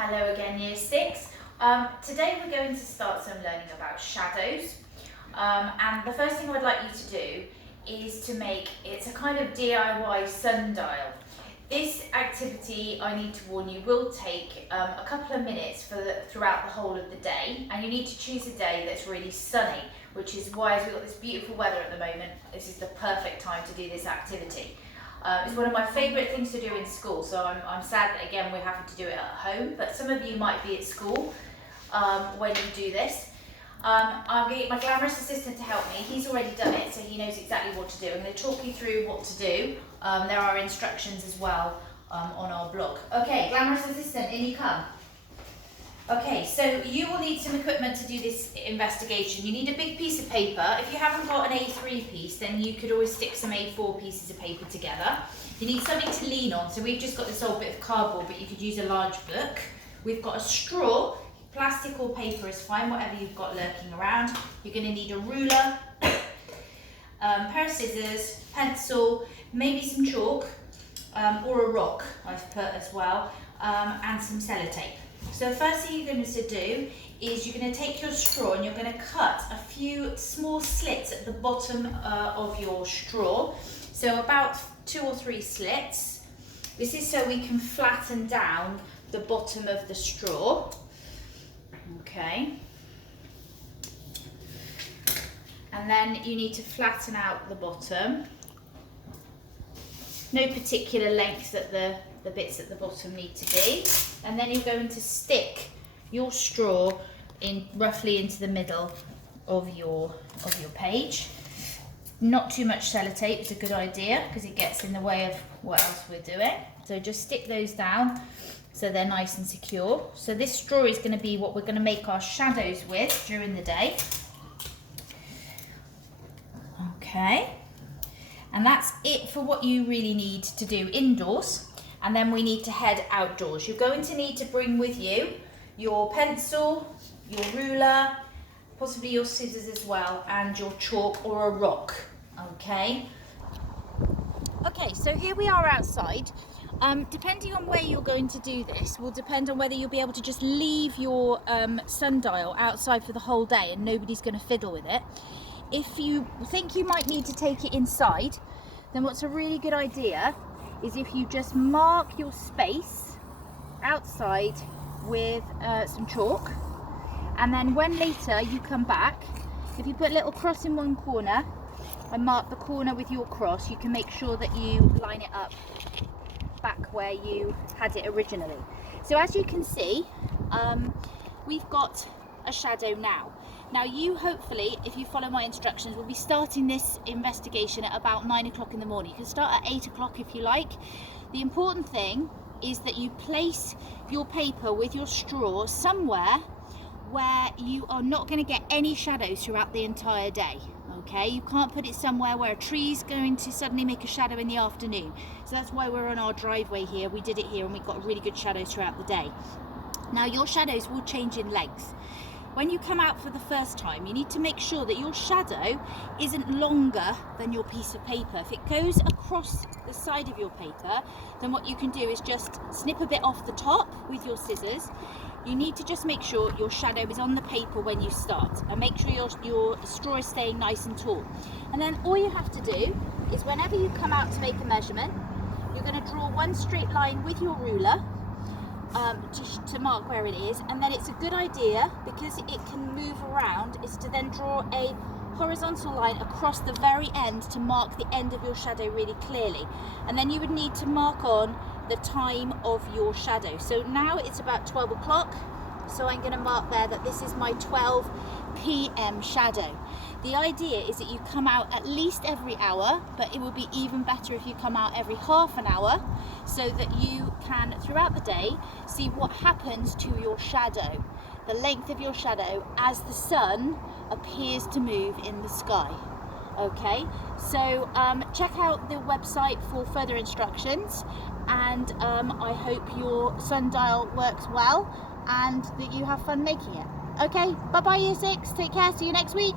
Hello again, Year 6. Today we're going to start some learning about shadows. And the first thing I'd like you to do is to make, it's a kind of DIY sundial. This activity, I need to warn you, will take a couple of minutes throughout the whole of the day, and you need to choose a day that's really sunny, which is why, as we've got this beautiful weather at the moment, this is the perfect time to do this activity. It's one of my favourite things to do in school, so I'm sad that again we're having to do it at home, but some of you might be at school when you do this. I'm going to get my glamorous assistant to help me. He's already done it, so he knows exactly what to do. I'm going to talk you through what to do. There are instructions as well on our blog. Okay, glamorous assistant, in you come. Okay, so you will need some equipment to do this investigation. You need a big piece of paper. If you haven't got an A3 piece, then you could always stick some A4 pieces of paper together. You need something to lean on, so we've just got this old bit of cardboard, but you could use a large book. We've got a straw, plastic or paper is fine, whatever you've got lurking around. You're going to need a ruler, pair of scissors, pencil, maybe some chalk, or a rock I've put as well, and some sellotape. So the first thing you're going to do is you're going to take your straw and you're going to cut a few small slits at the bottom of your straw. So about 2 or 3 slits. This is so we can flatten down the bottom of the straw. Okay. And then you need to flatten out the bottom. No particular length that the bits at the bottom need to be. And then you're going to stick your straw in roughly into the middle of your page. Not too much sellotape is a good idea because it gets in the way of what else we're doing. So just stick those down so they're nice and secure. So this straw is going to be what we're going to make our shadows with during the day. Okay. And that's it for what you really need to do indoors. And then we need to head outdoors. You're going to need to bring with you your pencil, your ruler, possibly your scissors as well, and your chalk or a rock, okay? Okay, so here we are outside. Depending on where you're going to do this will depend on whether you'll be able to just leave your sundial outside for the whole day and nobody's going to fiddle with it. If you think you might need to take it inside, then what's a really good idea is if you just mark your space outside with some chalk, and then when later you come back, if you put a little cross in one corner and mark the corner with your cross, you can make sure that you line it up back where you had it originally. So as you can see, we've got a shadow now. Now you hopefully, if you follow my instructions, will be starting this investigation at about 9 o'clock in the morning. You can start at 8 o'clock if you like. The important thing is that you place your paper with your straw somewhere where you are not going to get any shadows throughout the entire day. Okay, you can't put it somewhere where a tree's going to suddenly make a shadow in the afternoon. So that's why we're on our driveway here. We did it here and we got really good shadows throughout the day. Now your shadows will change in length. When you come out for the first time, you need to make sure that your shadow isn't longer than your piece of paper. If it goes across the side of your paper, then what you can do is just snip a bit off the top with your scissors. You need to just make sure your shadow is on the paper when you start, and make sure your straw is staying nice and tall. And then all you have to do is whenever you come out to make a measurement, you're going to draw one straight line with your ruler to mark where it is, and then it's a good idea, because it can move around, is to then draw a horizontal line across the very end to mark the end of your shadow really clearly. And then you would need to mark on the time of your shadow. So now it's about 12 o'clock, so I'm going to mark there that this is my 12 p.m. shadow. The idea is that you come out at least every hour, but it would be even better if you come out every half an hour, so that you can, throughout the day, see what happens to your shadow, the length of your shadow as the sun appears to move in the sky. Okay, so check out the website for further instructions, and I hope your sundial works well and that you have fun making it. Okay, bye bye Year 6, take care, see you next week.